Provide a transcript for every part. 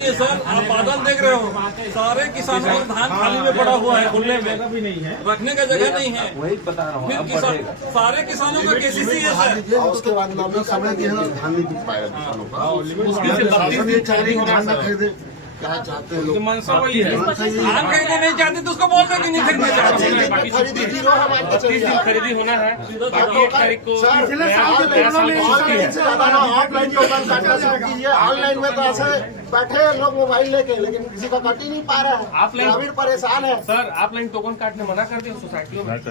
ये सर आप बादल देख रहे हो, सारे किसानों का धान खाली में पड़ा हुआ है, खुले में रखने का जगह नहीं है। वही बता रहा हूँ। फिर सारे किसानों का केसीसी है सर। उसके बाद लंबे समय के धान नहीं बिक पाएगा किसानों का। धान न खरीदे क्या चाहते हैं लोग, मनसा वही है। धान खरीदे नहीं चाहते तो उसको बोल रहे कि नहीं खरीदना चाहते। खरीदी जीरो हमारे 30 दिन खरीदी होना है, बाकी 1 तारीख को ऑनलाइन में तो ऐसे बैठे लोग मोबाइल लेके, लेकिन किसी का कट ही नहीं पा रहा है। ग्रामीण परेशान है सर। ऑफलाइन टोकन काटने मना कर दिया सोसाइटियों में। कल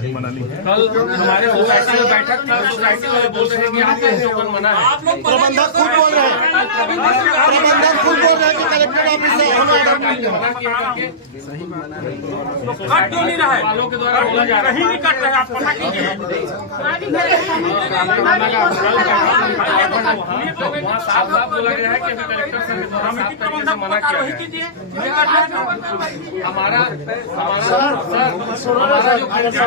हमारे सोसाइटी में बैठक था, सोसाइटी वाले बोल रहे हैं कि ऑफलाइन टोकन मना है। आप लोग प्रबंधक खुद बोल रहे हैं, प्रबंधक खुद बोल रहे हैं कि कलेक्टर ऑफिस से मना किया करके कट क्यों नहीं रहा है? वालों के द्वारा बोला जा रहा है। कहीं नहीं कट रहे, आप पता कीजिए। वहाँ साफ साफ बोला गया है कि अभी कलेक्टर सर के द्वारा साफ तरीके से मना किया है। हमारा जो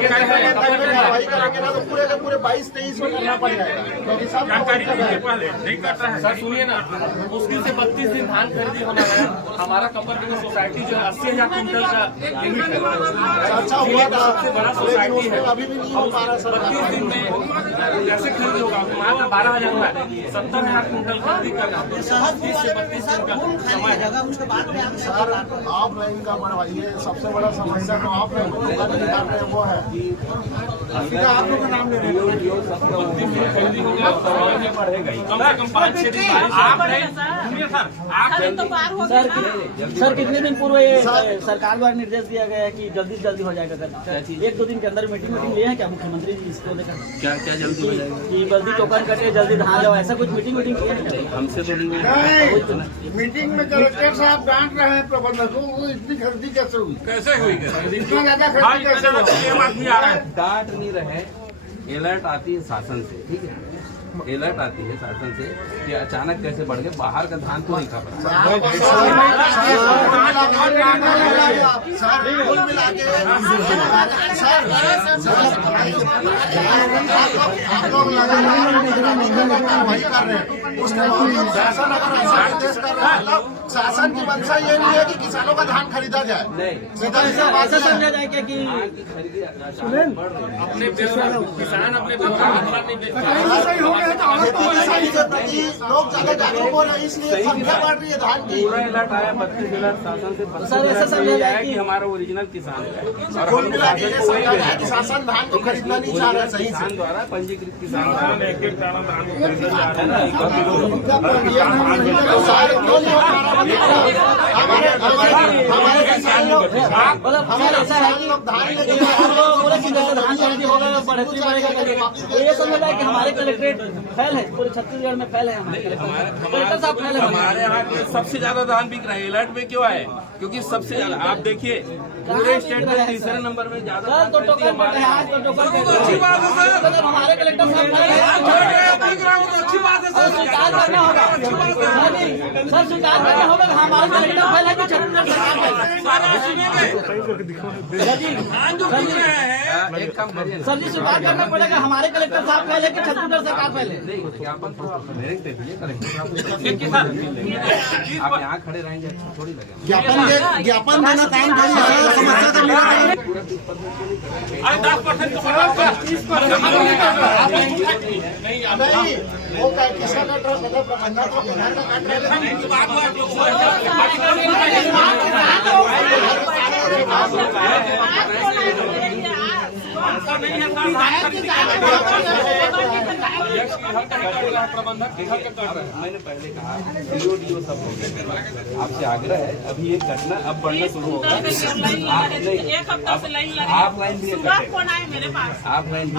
कार्रवाई करेंगे ना तो पूरे के पूरे 22-23 में करना पड़ जाएगा। जानकारी दीजिए पहले, नहीं कट रहा है। सर सुनिए ना, मुश्किल से 32 दिन धान खरीदी होना है। हमारा कपर की सोसाइटी जो है 80,000 क्विंटल का लिमिट है। अच्छा हुआ था, सबसे बड़ा सोसाइटी है। अभी भी नहीं हो पा रहा सर। 32 दिन में कैसे खरीदी होगा? मात्र 12,000 हुआ है, 70,000 क्विंटल खरीदी करना 30 से 32 दिन का समय है। सर ऑफलाइन का बढ़वाइए, सबसे बड़ा समस्या तो ऑफलाइन में कर रहे हैं वो है। आप लोग का नाम ले रहे हैं, खरीदी हो गया, समय में बढ़ेगा ही, कम से कम 5-6 दिन। सर कितने दिन पूर्व ये सरकार द्वारा निर्देश दिया गया है कि जल्दी से जल्दी हो जाएगा? सर 1-2 दिन के अंदर मीटिंग लिए हैं क्या मुख्यमंत्री जी इसको लेकर? क्या जल्दी हो जाएगा? कि जल्दी टोकन कटे, जल्दी धान जाओ, ऐसा कुछ मीटिंग किए हैं क्या? हमसे तो नहीं। मीटिंग में कलेक्टर साहब डांट रहे हैं प्रबंधकों को, इतनी खरीदी कैसे हुई, कैसे हुई? इतना ज्यादा खरीदी कैसे हुई? डांट नहीं रहे, अलर्ट आती है शासन से, ठीक है। अलर्ट आती है शासन से कि अचानक कैसे बढ़ गए, बाहर का धान तो नहीं खा शासन की मंशा ये नहीं है कि किसानों का धान खरीदा जाए। ऐसा समझा जाए क्या कि अपने किसान अपने व्यापार नहीं बेच लोग ज्यादा जागरूक हो रहे हैं, इसलिए संख्या बढ़ रही है धान की। पूरा अलर्ट आया, 32 अलर्ट शासन से। सर ऐसा समझा जाए कि हमारा ओरिजिनल किसान है और कुल मिला के ये समझा जाए कि शासन धान को खरीदना नहीं चाह रहा है सही से। किसान द्वारा पंजीकृत किसान धान हमारे किसान लोग ऐसा है कि बढ़ती बढ़ेगा। ये समझ कि हमारे कलेक्ट्रेट फैल है, पूरे छत्तीसगढ़ में फैल है। हमारे कलेक्टर साहब फैल है। हमारे यहाँ सबसे ज्यादा धान बिक रहा है। अलर्ट में क्यों आए? क्योंकि सबसे ज्यादा आप देखिए पूरे स्टेट में तीसरे नंबर में ज्यादा तो टोकन कटे हैं, आज तो टोकन अच्छी बात है सर। हमारे कलेक्टर साहब अच्छी बात है सर। स्वीकार करना होगा सर, स्वीकार करना होगा। हमारे कलेक्टर फैल है कि छत्तीसगढ़ सरकार एक काम करिए सर जी, स्वीकार करना पड़ेगा। हमारे कलेक्टर साहब फैल है कि छत्तीसगढ़ सरकार फैल है? ज्ञापन तो आप डायरेक्ट दे दीजिए कलेक्टर साहब। आप यहाँ खड़े रहेंगे अच्छा थोड़ी लगेगा। ज्ञापन देना काम समस्या का निराकरण। 10% नहीं, वो किसका कट रहा है? प्रबंधक को बिहार का कट रहा मैंने पहले कहा DO सब हो गए। आपसे आग्रह है, अभी ये घटना अब बढ़ना शुरू होगा। आप लाइन भी आप लाइन भी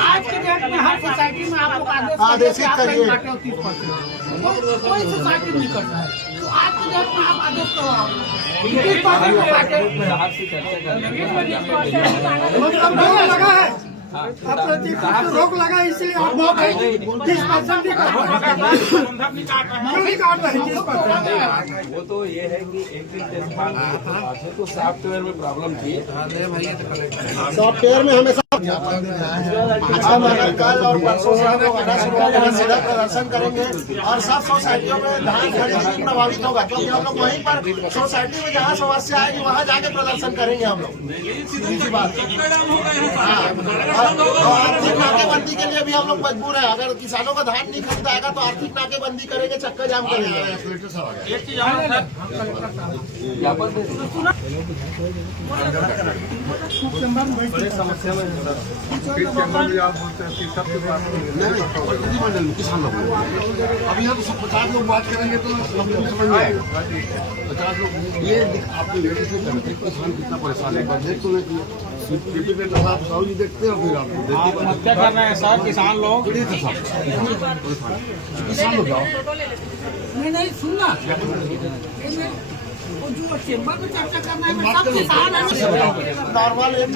आज के डेट में हर सोसाइटी में आप लोग आदेशित करिए। कोई सोसाइटी नहीं करता है, तो आज के डेट में आप आदेश करो। आपसे चर्चा लगा है रोक लगा, इसलिए आप 30% वो तो ये है कि एक दिन तो सॉफ्टवेयर में प्रॉब्लम थी। सॉफ्टवेयर में हमेशा हम अगर कल और परसों से हम लोग आना शुरू करेंगे, सीधा प्रदर्शन करेंगे और सब सोसाइटियों में धान खरीदी प्रभावित होगा, क्योंकि हम लोग वहीं पर सोसाइटी में जहाँ समस्या आएगी वहाँ जाके प्रदर्शन करेंगे हम लोग। सीधी सी बात। आर्थिक नाकेबंदी के लिए भी हम लोग मजबूर है। अगर किसानों का धान नहीं खरीदाएगा तो आर्थिक नाकेबंदी करेंगे, चक्का जाम करेंगे। प्रतिनिधिमंडल में किसान लोग अब यहाँ तो सब 50 लोग बात करेंगे तो सब लोग समझ में आएगा। 50 लोग ये आपको लेटर से करते किसान कितना परेशान है, देख तो नहीं आप साहू जी देखते हो, फिर आप क्या करना है सर किसान लोग? किसान लोग जाओ नहीं सुनना, वो जो चेंबर में चर्चा करना है, सब किसान है। नॉर्मल एक